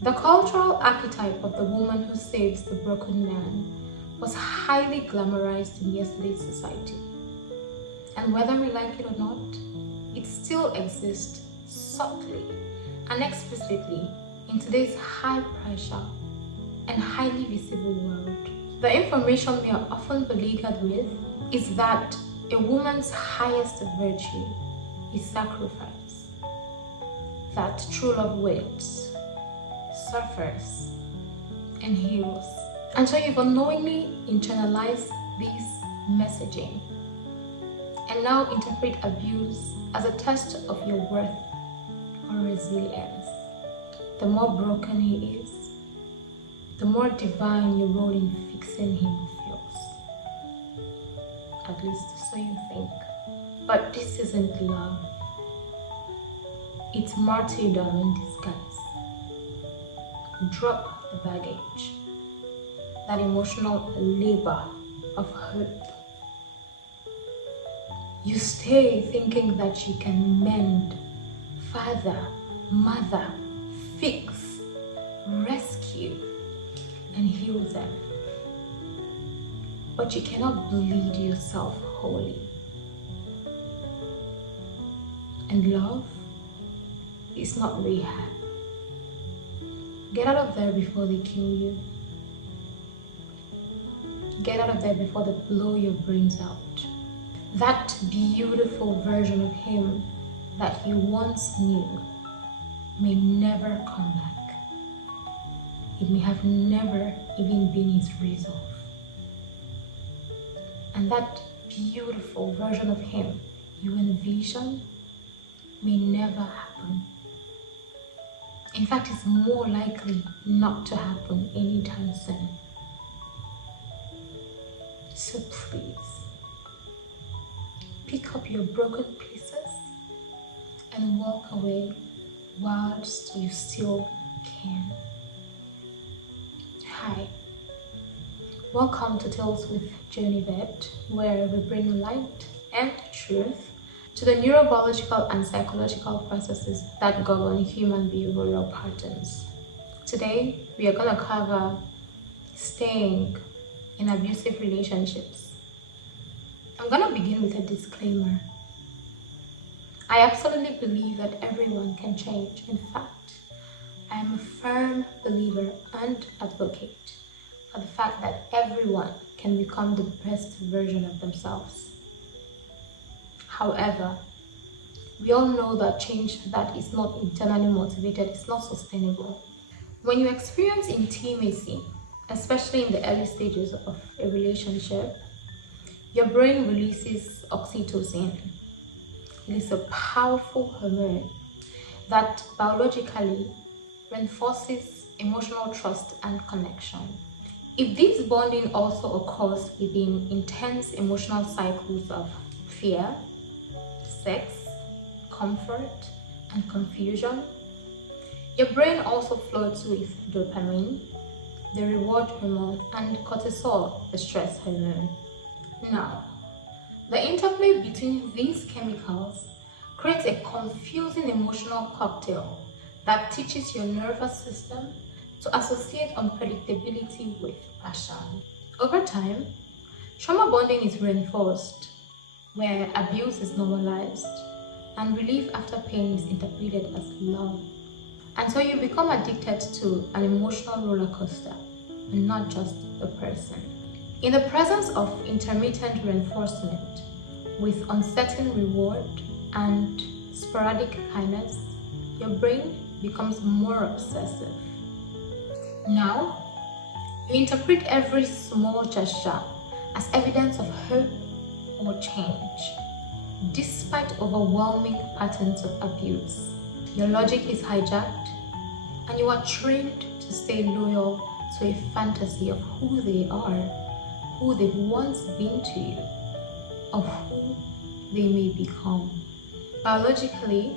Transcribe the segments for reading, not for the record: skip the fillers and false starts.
The cultural archetype of the woman who saves the broken man was highly glamorized in yesterday's society. And whether we like it or not, it still exists subtly and explicitly in today's high-pressure and highly visible world. The information we are often beleaguered with is that a woman's highest virtue is sacrifice, that true love waits, suffers, and heals. And so you've unknowingly internalized this messaging and now interpret abuse as a test of your worth or resilience. The more broken he is, the more divine your role in fixing him feels. At least so you think. But this isn't love. It's martyrdom in disguise. Drop the baggage, that emotional labor of hope. You stay thinking that you can mend, father, mother, fix, rescue, and heal them. But you cannot bleed yourself wholly. And love is not rehab. Get out of there before they kill you. Get out of there before they blow your brains out. That beautiful version of him that you once knew may never come back. It may have never even been his resolve. And that beautiful version of him you envision may never happen. In fact, it's more likely not to happen anytime soon. So please, pick up your broken pieces and walk away whilst you still can. Hi, welcome to Tales with Joannieyvette, where we bring light and truth to the neurobiological and psychological processes that govern human behavioral patterns. Today, we are going to cover staying in abusive relationships. I'm going to begin with a disclaimer. I absolutely believe that everyone can change. In fact, I am a firm believer and advocate for the fact that everyone can become the best version of themselves. However, we all know that change that is not internally motivated is not sustainable. When you experience intimacy, especially in the early stages of a relationship, your brain releases oxytocin. It is a powerful hormone that biologically reinforces emotional trust and connection. If this bonding also occurs within intense emotional cycles of fear, sex, comfort, and confusion, your brain also floats with dopamine, the reward hormone, and cortisol, the stress hormone. Now, the interplay between these chemicals creates a confusing emotional cocktail that teaches your nervous system to associate unpredictability with passion. Over time, trauma bonding is reinforced, where abuse is normalized and relief after pain is interpreted as love. And so you become addicted to an emotional roller coaster and not just the person. In the presence of intermittent reinforcement with uncertain reward and sporadic kindness, your brain becomes more obsessive. Now, you interpret every small gesture as evidence of hope or change. Despite overwhelming patterns of abuse, your logic is hijacked and you are trained to stay loyal to a fantasy of who they are, who they've once been to you, of who they may become. Biologically,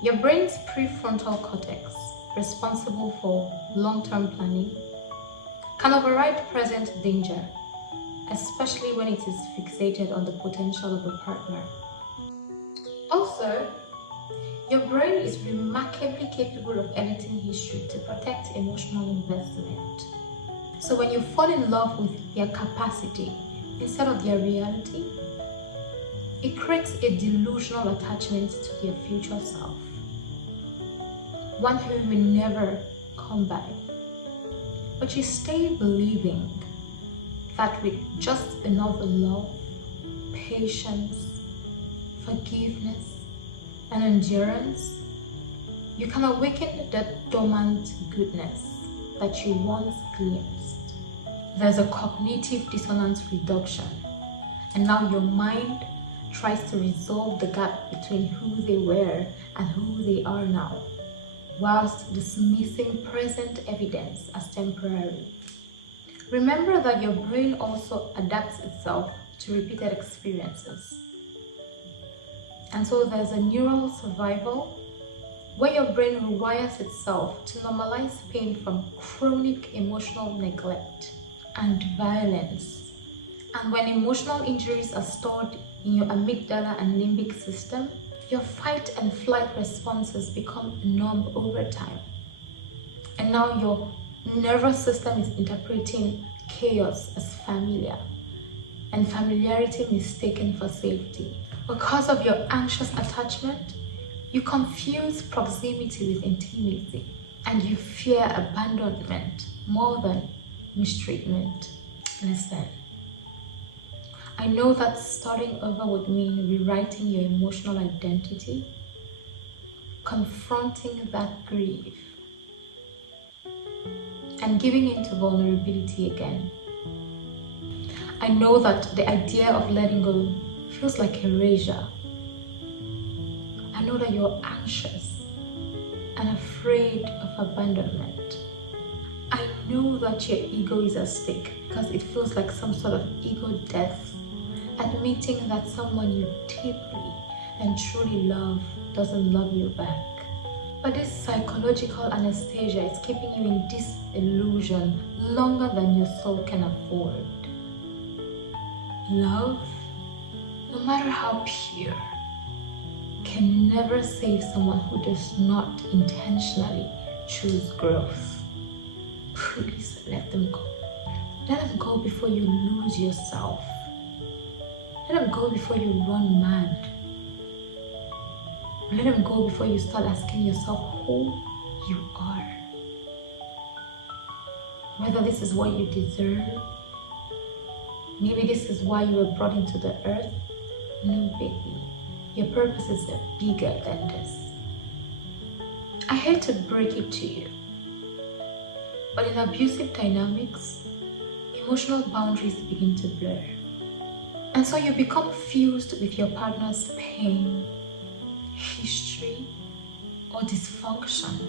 your brain's prefrontal cortex, responsible for long-term planning, can override present danger, especially when it is fixated on the potential of a partner. Also, Your brain is remarkably capable of editing history to protect emotional investment. So when you fall in love with their capacity instead of their reality, it creates a delusional attachment to their future self, one who will never come by. But you stay believing that with just enough love, patience, forgiveness, and endurance, you can awaken that dormant goodness that you once glimpsed. There's a cognitive dissonance reduction, and now your mind tries to resolve the gap between who they were and who they are now, whilst dismissing present evidence as temporary. Remember that your brain also adapts itself to repeated experiences. And so there's a neural survival where your brain rewires itself to normalize pain from chronic emotional neglect and violence. And when emotional injuries are stored in your amygdala and limbic system, your fight and flight responses become numb over time. And now your nervous system is interpreting chaos as familiar, and familiarity mistaken for safety. Because of your anxious attachment, you confuse proximity with intimacy, and you fear abandonment more than mistreatment. Listen, I know that starting over would mean rewriting your emotional identity, confronting that grief, and giving into vulnerability again. I know that the idea of letting go feels like erasure. I know that you're anxious and afraid of abandonment. I know that your ego is at stake because it feels like some sort of ego death, admitting that someone you deeply and truly love doesn't love you back. But this psychological anesthesia is keeping you in disillusion longer than your soul can afford. Love, no matter how pure, can never save someone who does not intentionally choose growth. Please let them go. Let them go before you lose yourself. Let them go before you run mad. Let them go before you start asking yourself who you are. Whether this is what you deserve, maybe this is why you were brought into the earth. No, baby. Your purpose is bigger than this. I hate to break it to you, but in abusive dynamics, emotional boundaries begin to blur. And so you become fused with your partner's pain, history, or dysfunction.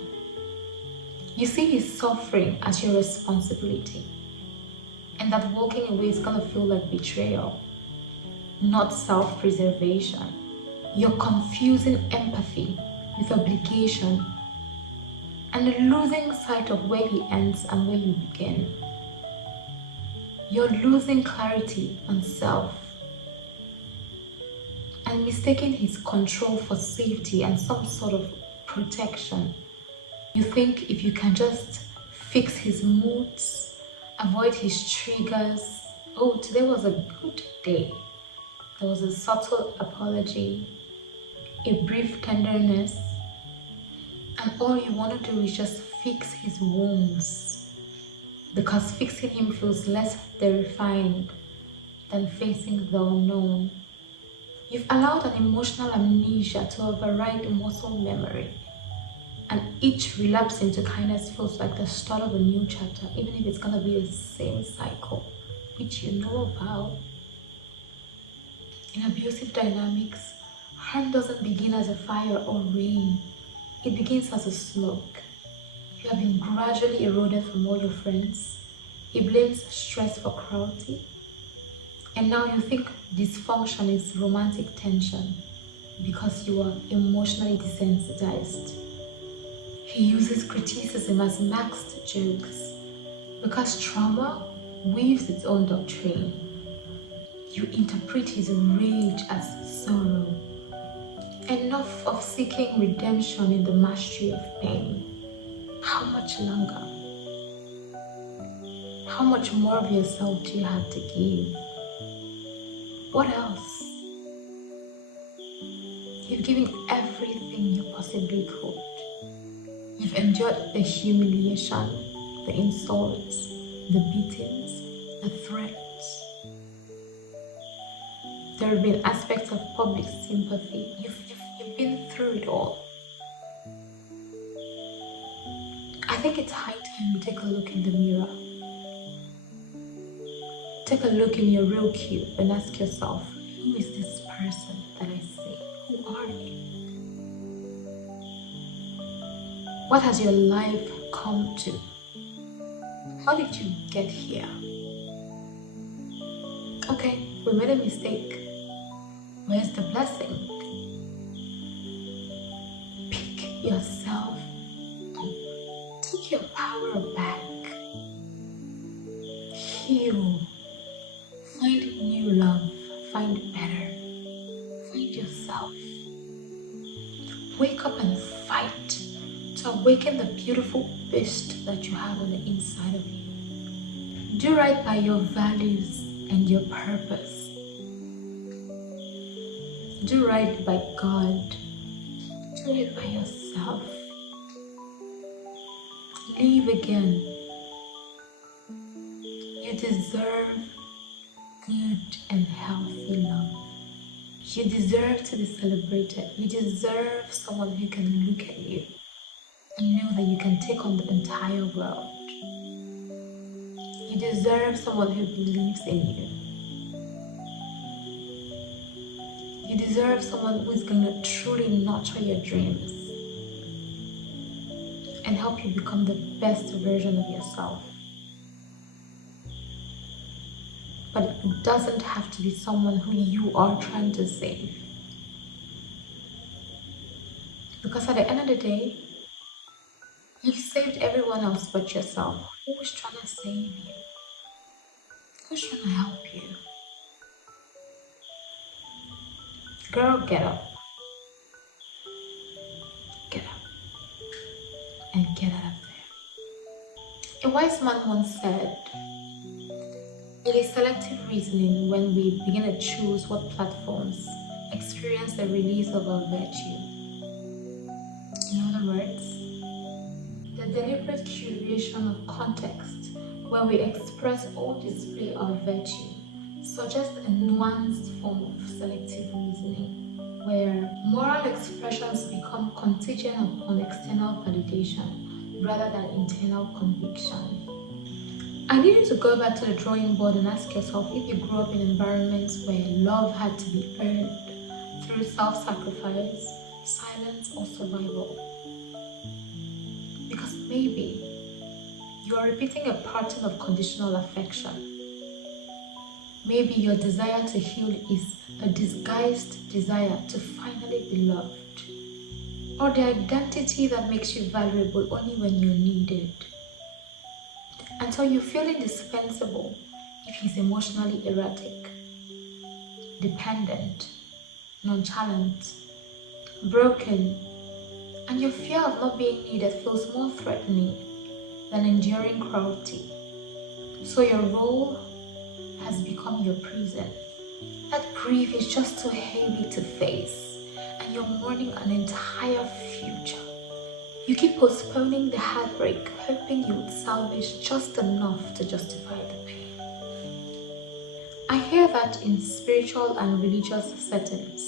You see his suffering as your responsibility, and that walking away is gonna feel like betrayal, not self-preservation. You're confusing empathy with obligation and losing sight of where he ends and where you begin. You're losing clarity on self and mistaking his control for safety and some sort of protection. You think if you can just fix his moods, avoid his triggers, oh, today was a good day. There was a subtle apology, a brief tenderness, and all you want to do is just fix his wounds, because fixing him feels less terrifying than facing the unknown. You've allowed an emotional amnesia to override muscle memory, and each relapse into kindness feels like the start of a new chapter, even if it's gonna be the same cycle, which you know about. In abusive dynamics, harm doesn't begin as a fire or rain. It begins as a smoke. You have been gradually eroded from all your friends. He blames stress for cruelty. And now you think dysfunction is romantic tension because you are emotionally desensitized. He uses criticism as maxed jokes because trauma weaves its own doctrine. You interpret his rage as sorrow, Enough of seeking redemption in the mastery of pain. How much longer? How much more of yourself do you have to give? What else? You've given everything you possibly could. You've endured the humiliation, the insults, the beatings, the threats. There have been aspects of public sympathy. You've been through it all. I think it's high time you take a look in the mirror. Take a look in your real cube and ask yourself, who is this person that I see? Who are you? What has your life come to? How did you get here? Okay, we made a mistake. Where's the blessing? Pick yourself up. Take your power back. Heal. Find new love. Find better. Find yourself. Wake up and fight to awaken the beautiful beast that you have on the inside of you. Do right by your values and your purpose. Do right by God. Do it by yourself. Live again. You deserve good and healthy love. You deserve to be celebrated. You deserve someone who can look at you and know that you can take on the entire world. You deserve someone who believes in you. You deserve someone who is going to truly nurture your dreams and help you become the best version of yourself. But it doesn't have to be someone who you are trying to save. Because at the end of the day, you've saved everyone else but yourself. Who is trying to save you? Who's trying to help you? Girl, get up. Get up. And get out of there. A wise man once said, it is selective reasoning when we begin to choose what platforms experience the release of our virtue. In other words, the deliberate curation of context where we express or display our virtue suggests a nuanced form of selective reasoning, where moral expressions become contingent upon external validation rather than internal conviction. I need you to go back to the drawing board and ask yourself if you grew up in environments where love had to be earned through self-sacrifice, silence, or survival. Because maybe you are repeating a pattern of conditional affection. Maybe your desire to heal is a disguised desire to finally be loved, or the identity that makes you valuable only when you're needed. And so you feel indispensable if he's emotionally erratic, dependent, nonchalant, broken, and your fear of not being needed feels more threatening than enduring cruelty. So your role has become your prison. That grief is just too heavy to face, and you're mourning an entire future. You keep postponing the heartbreak, hoping you would salvage just enough to justify the pain. I hear that in spiritual and religious settings,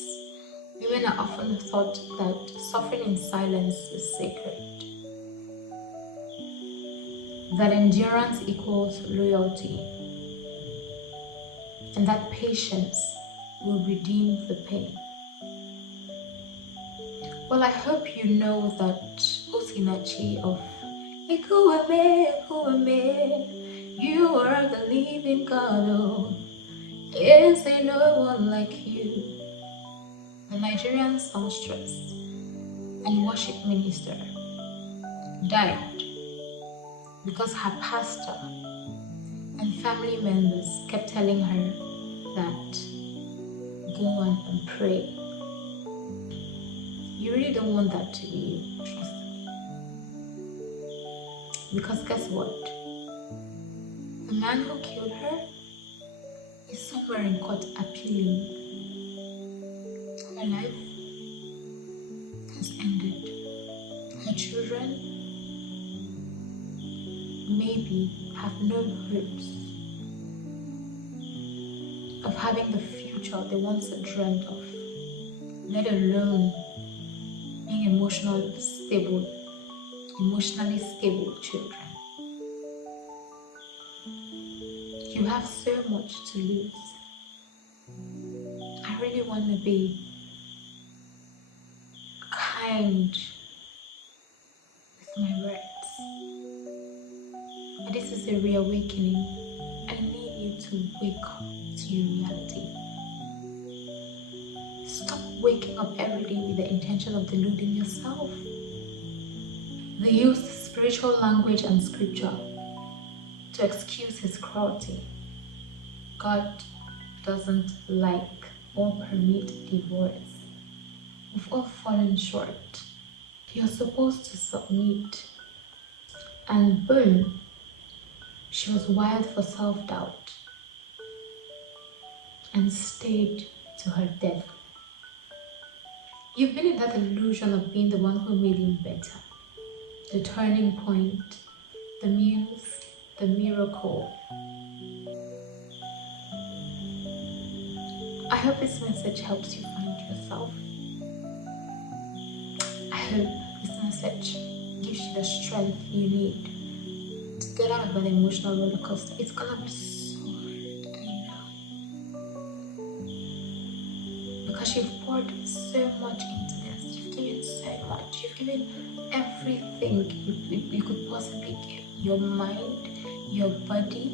women are often taught that suffering in silence is sacred, that endurance equals loyalty, and that patience will redeem the pain. Well, I hope you know that Osinachi of Ikuame, Ikuame, you are the living God, oh, yes, ain't no one like you. The Nigerian songstress and worship minister died because her pastor and family members kept telling her that go on and pray. You really don't want that to be you, trust me. Because guess what? The man who killed her is somewhere in court appealing. Her life has ended. Her children maybe have no hopes of having the future they once dreamt of, let alone being emotionally stable children. You have so much to lose. I really want to be kind with my words. But this is a reawakening. I need you to wake up to your reality. Stop waking up every day with the intention of deluding yourself. They used spiritual language and scripture to excuse his cruelty. God doesn't like or permit divorce. We've all fallen short. You're supposed to submit. And boom, she was wild for self-doubt and stayed to her death. You've been in that illusion of being the one who made him better, the turning point, the muse, the miracle. I hope this message helps you find yourself. I hope this message gives you the strength you need to get out of an emotional roller coaster. It's gonna be so hard, I know. Because you've poured so much into this. You've given so much. You've given everything you could possibly give. Your mind, your body,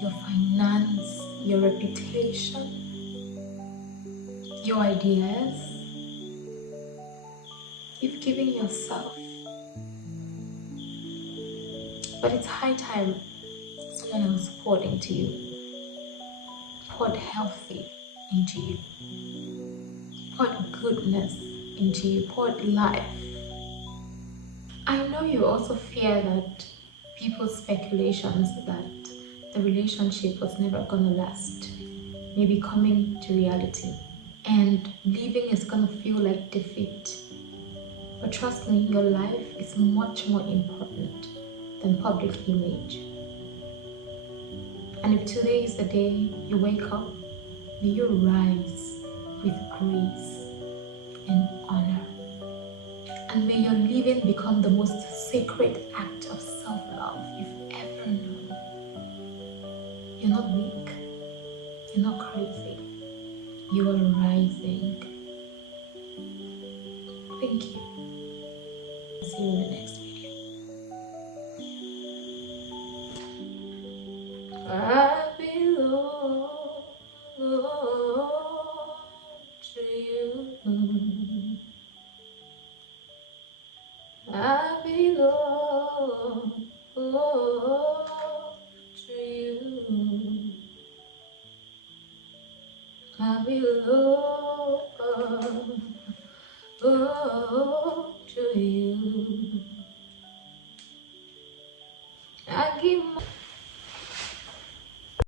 your finance, your reputation, your ideas. You've given yourself. But it's high time someone else poured into you, poured healthy into you, poured goodness into you, poured life. I know you also fear that people's speculations that the relationship was never gonna last may be coming to reality, and leaving is gonna feel like defeat. But trust me, your life is much more important than public image. And if today is the day you wake up, may you rise with grace and honor. And may your living become the most sacred act of self-love you've ever known. You're not weak. You're not crazy. You are rising. Thank you. See you in the next video. I belong to you. I belong to you. I belong to you. I give my